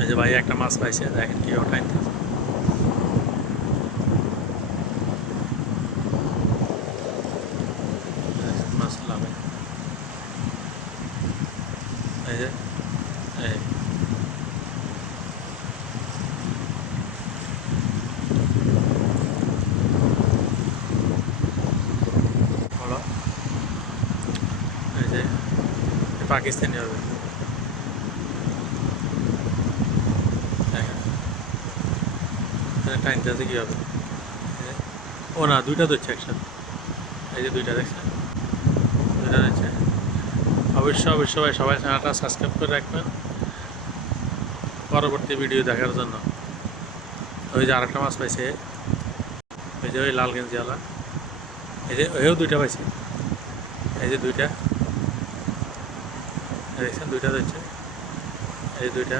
এই যে ভাই একটা মাছ পাইছে, দেখেন কি ওঠাইতে মাছ লাভে। এই যে এই হলো, এই যে পাকিস্তানি হবে, দেখেন টাইমটা আছে কী হবে। ও না, দুইটা ধরছে একসাথে, এই যে দুইটা দেখছেন, দুইটা ধরছে। অবশ্যই অবশ্যই ভাই সবাই চ্যানেলটা সাবস্ক্রাইব করে রাখবেন পরবর্তী ভিডিও দেখার জন্য। ওই যে আরেকটা মাছ পাইছে, ওই যে ওই লাল গেঞ্জিওয়ালা, এই যে ওইও দুইটা পাইছে, এই যে দুইটা দেখছেন, দুইটা ধরছে, এই দুইটা।